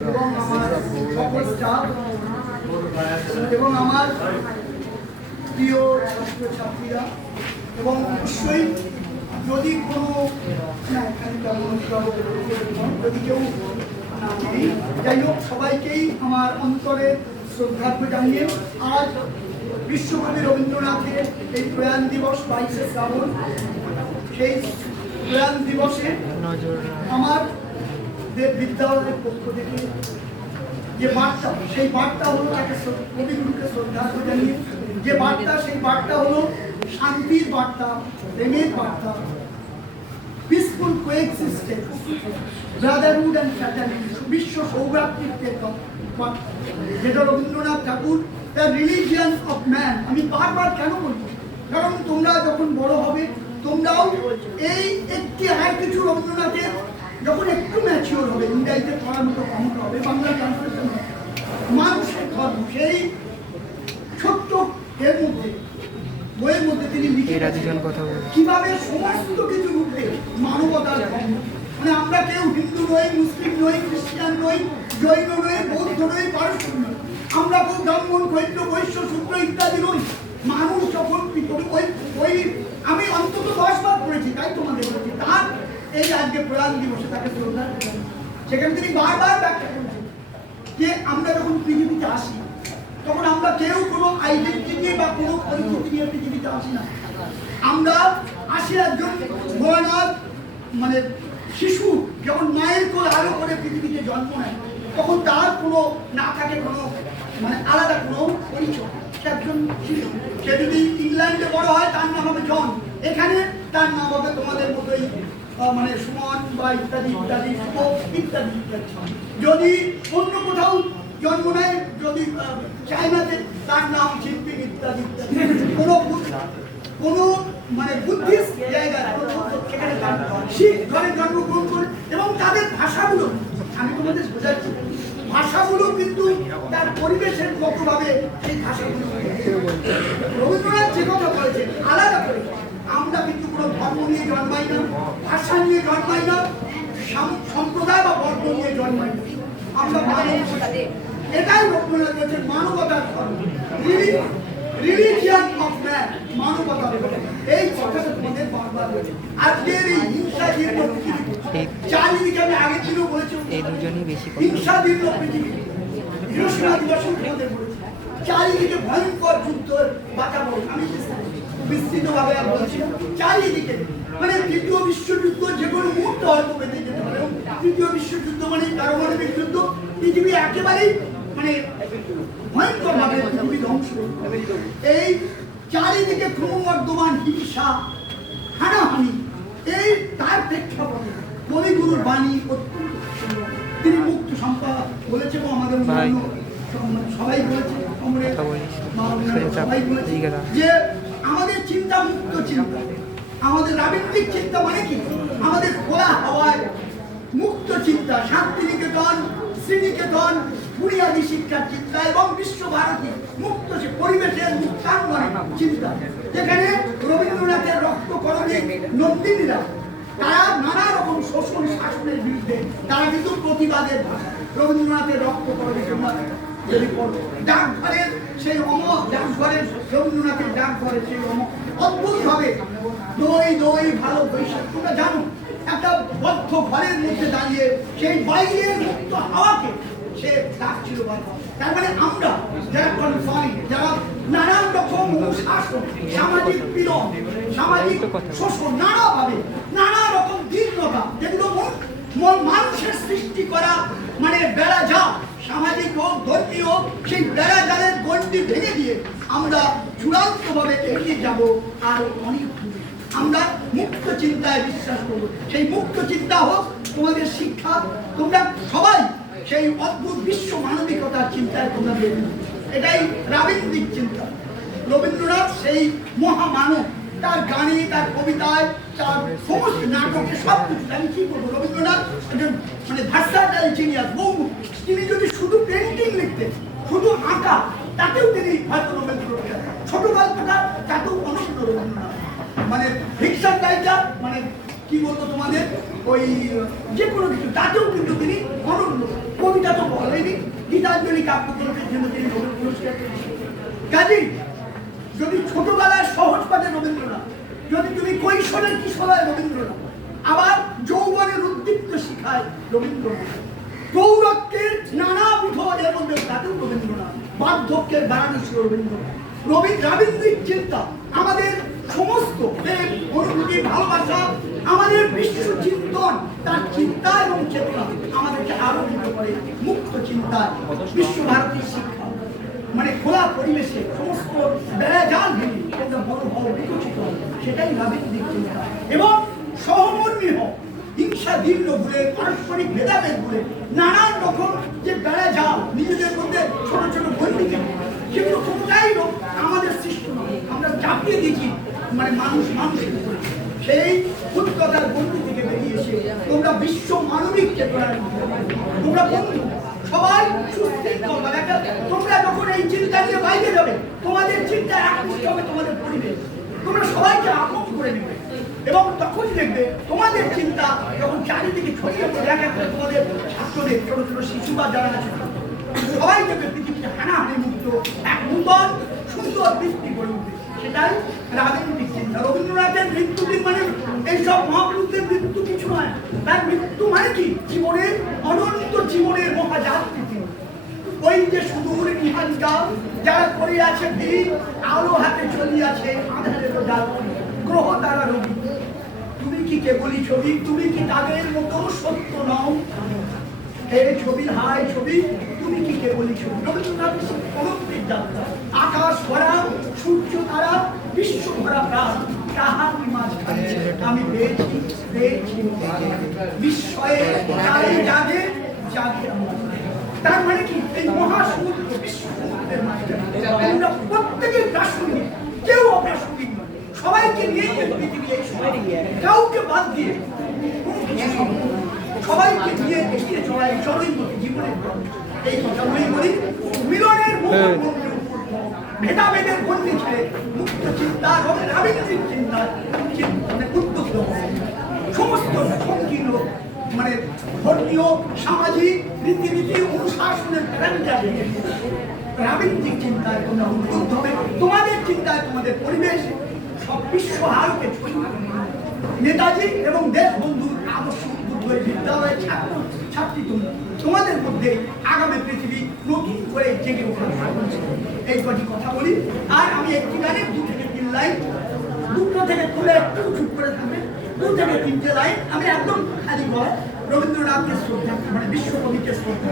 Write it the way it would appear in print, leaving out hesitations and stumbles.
এবং আমার সকল স্টাফ এবং আমার প্রিয় ছাত্রছাত্রীরা এবং অবশ্যই যদি কোনো যদি কেউ যাই হোক সবাইকেই আমার অন্তরে শ্রদ্ধার্ঘ্য জানিয়ে আজ বিশ্বকবি রবীন্দ্রনাথের এই প্রয়াণ দিবস 22শে শ্রাবণ, সেই প্রয়াণ দিবসে আমার বিদ্যালয়ের পক্ষ থেকে যে বার্তা, সেই বার্তা হলো তাকে কবিগুরুকে শ্রদ্ধার্ঘ্য জানিয়ে যে বার্তা, সেই বার্তা হলো শান্তির বার্তা, প্রেমের বার্তা, peaceful coexistence, Brotherhood and fraternity, বিশ্ব সৌভ্রাতৃত্বের বার্তা, যেটা রবীন্দ্রনাথ ঠাকুর দ্য রিলিজিয়ন অফ ম্যান। আমি বারবার কেন বলবো, কারণ তোমরা যখন বড় হবে তোমরাও এই একটি আর কিছু রবীন্দ্রনাথের যখন একটু ম্যাচিওর হবে, ইংরাজিতে পড়ার মতো ক্ষমতা হবে, বাংলা ট্রান্সলেশন হবে, মানুষের ধর্ম, সেই ছোট্ট এর মধ্যে বইয়ের মধ্যে তিনি লিখে কিভাবে সমস্ত কিছু রূপে মানবতার ধর্ম, মানে আমরা কেউ হিন্দু নই, মুসলিম নই, খ্রিস্টান নই, জৈন নই, বৌদ্ধ নই, পারস্য নই, আমরা কেউ ব্রাহ্মণ, ক্ষত্রিয়, বৈশ্য, শূদ্র ইত্যাদি নই। মানুষ যখন ওই আমি অন্তত 10 বার পড়েছি, তাই তোমাদের বলছি, তার এই আজকে প্রয়াণ দিবসে তাকে শ্রদ্ধা, সেখানে তিনি বারবার ব্যাখ্যা করেছেন যে আমরা যখন পৃথিবীতে আসি তখন আমরা কেউ কোনো আইডেন্টিটি বা কোনো পরিচিতি নিয়ে পৃথিবীতে আসি না। আমরা আসি একজন ভোলানাথ মানে শিশু যখন মায়ের কোল আলো করে পৃথিবীতে জন্ম নেয়, তখন তার কোনো না থাকে কোনো মানে আলাদা কোনো পরিচয়, সে একজন শিশু। সে যদি ইংল্যান্ডে বড় হয় তার নাম হবে জন, এখানে তার নাম হবে তোমাদের মতোই মানে সুমন বা ইত্যাদি ইত্যাদি ইত্যাদি ইত্যাদি। যদি অন্য কোথাও জন্ম নেয়, যদি চায়নাতে, তার নাম শিল্পী ইত্যাদি ইত্যাদি। কোনো মানে বুদ্ধিস্ট জায়গায় সেখানে তার শিখ ঘরে জন্মগ্রহণ করে, এবং তাদের ভাষাগুলো আমি তোমাদের বোঝাচ্ছি, ভাষাগুলো কিন্তু তার পরিবেশের মতোভাবে সেই ভাষাগুলো। রবীন্দ্রনাথ যে কথা বলেছেন আলাদা করে, আমরা কিন্তু কোনো ধর্ম নিয়ে জন্মাই না, ভাষা নিয়ে জন্মাই না, সম্প্রদায় বা বর্ণ নিয়ে জন্মাই না, আমরা মানব। এটাই রবীন্দ্রনাথ বলেছেন মানবতার ধর্ম, রিলিজিয়ন অফ ম্যান, মানবতার ধর্ম। এই কথাটা তোমাদের বারবার বলেছে। আজকের এই হিংসাদীর্ণ পৃথিবী, চারিদিকে আমি আগের দিনও বলেছি, হিংসাদীর্ণ পৃথিবী, হিরোশিমা দিবসে তোমাদের বলেছি, চারিদিকে ভয়ঙ্কর যুদ্ধ বাঁচাবো। আমি বিস্তৃতভাবে বলছি, চারিদিকে মানে তৃতীয় বিশ্বযুদ্ধ যে কোনো মুহূর্তে হয়তো বেঁধে যেতে পারে। তৃতীয় বিশ্বযুদ্ধ মানে পারমাণবিক যুদ্ধ, পৃথিবী একেবারেই মানে ভয়ঙ্কর ভাবে পৃথিবী ধ্বংস। এই চারিদিকে ক্রমবর্ধমান হিংসা, হানাহানি, এই তার প্রেক্ষাপটে কবিগুরুর বাণী অত্যন্ত সুন্দর। তিনি মুক্ত সম্পা বলেছেন, আমাদের সবাই বলেছে, সবাই বলেছে যে আমাদের চিন্তা মুক্ত চিন্তা, আমাদের রাবীন্দ্রিক চিন্তা মানে কি, আমাদের খোলা হাওয়ায় মুক্ত চিন্তা, শান্তিনিকেতন, শ্রীনিকেতন, বুনিয়াদী শিক্ষার চিন্তা এবং বিশ্বভারতী মুক্ত পরিবেশের মুক্তাঙ্গনের চিন্তা, যেখানে রবীন্দ্রনাথের রক্তকরণে নন্দিনীরা তারা নানা রকম শোষণ শাসনের বিরুদ্ধে তারা কিন্তু প্রতিবাদের ভাষা। রবীন্দ্রনাথের রক্তকরণে ডাকঘরের সেই ডাকঘরের রবীন্দ্রনাথের ডাকঘরের সেই অদ্ভুত ভাবে দই দই ভালো বৈশাখ, তোমরা জানো একটা বদ্ধ ঘরের মধ্যে দাঁড়িয়ে সেই বাইরের মুক্ত হাওয়াকে সে ডাকছিল। তার মানে আমরা যারা কনফাইন, যারা নানান রকম শাসন, সামাজিক পীড়ন, সামাজিক শোষণ, নানা রকম দীর্ঘতা, যেগুলো মানুষের সৃষ্টি করা মানে বেড়া জাল, সামাজিক হোক ধর্মীয় হোক, সেই বেড়া জালের গণ্ডি ভেঙে দিয়ে আমরা চূড়ান্তভাবে এগিয়ে যাব। আর অনেক আমরা মুক্ত চিন্তায় বিশ্বাস করব। সেই মুক্ত চিন্তা হোক তোমাদের শিক্ষা, তোমরা সবাই সেই অদ্ভুত বিশ্ব মানবিকতার চিন্তায় তোমরা বেরোবে। এটাই রাবীন্দ্রিক চিন্তা। রবীন্দ্রনাথ সেই মহামানব, তার গানে, তার কবিতায়, তার সমস্ত নাটকে সব কিছু। আমি কি বলবো, রবীন্দ্রনাথ মানে ভার্সাটাইল জিনিয়াস, বহু। তিনি যদি শুধু পেন্টিং লিখতেন, শুধু আঁকা, তাতেও তিনি হয়তো নোবেল পুরস্কার, ছোট গল্পটা তাতেও অনন্য রবীন্দ্রনাথ, মানে ফিকশন রাইটার, মানে কি বলবো তোমাদের ওই যে কোনো কিছু, তাতেও কিন্তু তিনি অনন্য। কবিতা তো বলেনি, গীতাঞ্জলি কাব্যগ্রন্থের জন্য তিনি নোবেল পুরস্কার পেয়েছেন। কাজেই যদি ছোটবেলায় সহজ পাঠে রবীন্দ্রনাথ, যদি তুমি কৈশোরের কিশোরায় রবীন্দ্রনাথ, আবার যৌবনের উদ্দীপ্ত শিখায় রবীন্দ্রনাথ, প্রৌঢ়ত্বের নানাবিধ এর মধ্যে তাতেও রবীন্দ্রনাথ, বার্ধক্যের বারাণসী রবীন্দ্রনাথ। রবীন্দ্রিক চিন্তা আমাদের সমস্ত প্রেম, অনুভূতি, ভালোবাসা, আমাদের বিশ্ব চিন্তন, তার চিন্তা এবং চেতনা আমাদেরকে আলোকিত করে মুক্ত চিন্তায় বিশ্বভারতীর শিক্ষা, মানে খোলা পরিবেশে সমস্ত বেড়াজাল ভেঙে একটা মনোভাব বিকশিত হয়, সেটাই রবীন্দ্রিক চিন্তা। এবং সহমর্মী হোক, হিংসা দীর্ঘ ভুলে, পারস্পরিক ভেদাভেদ ভুলে, নানান রকম যে বেড়াজাল নিজেদের মধ্যে ছোট ছোট বন্দিকে, কিন্তু কোনটাই আমাদের সৃষ্ট নয়, আমরা চাপিয়ে দিচ্ছি মানে মানুষের উপরে। সেই উচ্চতার বন্ধু থেকে বেরিয়ে এসে তোমরা বিশ্ব মানবিক চেতনার, তোমরা বন্ধু সবাই সুশৃঙ্খল, তোমরা যখন এই চিন্তা নিয়ে বাইরে যাবে, তোমাদের চিন্তা একমুষ্ট হবে তোমাদের পরিবেশ, তোমরা সবাইকে আপন করে নেবে। এবং তখন দেখবে তোমাদের চিন্তা যখন চারিদিকে ছড়িয়ে পড়ে, তোমাদের ছাত্রদের, ছোট ছোট শিশু বা যারা আছে সবাই দেখবে পৃথিবীতে হানাহানি মুক্ত এক নূতন সুন্দর বৃষ্টি গড়ে উঠবে। সেটাই রাজনৈতিক চিন্তা। রবীন্দ্রনাথের মৃত্যুদিন মানে এইসব মহাপুরুষদের মৃত্যু কিছু নয়, তার মৃত্যু মানে কি জীবনের অনন্ত জীবনের মহাযাত্রী। ওই যে সুদূর নিহারিকা যারা করে আছে ভিড়, আলো হাতে চলিয়াছে আধারের যাত্রী, গ্রহ তারা রবি, তুমি কি কেবলই ছবি, তুমি কি তাদের মতো সত্য নও, হে ছবির হায় ছবি, তুমি কি কেবলই ছবি। রবীন্দ্রনাথের অলৌকিক যাত্রা, আকাশ ভরা, সূর্য তারা, বিশ্ব ভরা প্রাণ, তাহার মাঝখানে আমি পেয়েছি বিস্ময়ে তাই জাগে জাগে আমার। তার মানে কি এই মহাসমুদ্র বিশ্ব সমুদ্রের মাঝখানে আমরা প্রত্যেকের প্রাসঙ্গিক, কেউ অপ্রাসঙ্গিক নয়, সবাইকে নিয়ে পৃথিবী এই সময়, কাউকে বাদ দিয়ে সবাইকে নিয়ে এগিয়ে চলাই জনৈক জীবনের এই কথাগুলি বলি। মিলনের ভেদাভেদের বন্দি ছেড়ে মুক্ত চিন্তা, রবীন্দ্রিক চিন্তা উদ্যুক্ত সমস্ত সংকীর্ণ মানে ধর্মীয়, সামাজিক রীতিনীতি, অনুশাসনের রাজনৈতিক চিন্তায় তোমরা উদ্বুদ্ধ হবে। তোমাদের চিন্তায় তোমাদের পরিবেশ সব বিশ্ব আলোকে ছড়িয়ে নেতাজি এবং দেশবন্ধুর আদর্শ উদ্বুদ্ধ হয়ে বিদ্যালয়ের ছাত্র ছাত্রী তোমাদের মধ্যে আগামী পৃথিবী নতুন করে জেগে ওঠার এই কটি কথা বলি। আর আমি একটি গানে 2 থেকে 3 লাইন, দুটো থেকে তুলে একটু চুপ করে থাকবে, 2 থেকে 3টে লাইন আমি একদম খালি বল রবীন্দ্রনাথকে শ্রদ্ধা, মানে বিশ্বকবিকে শ্রদ্ধা।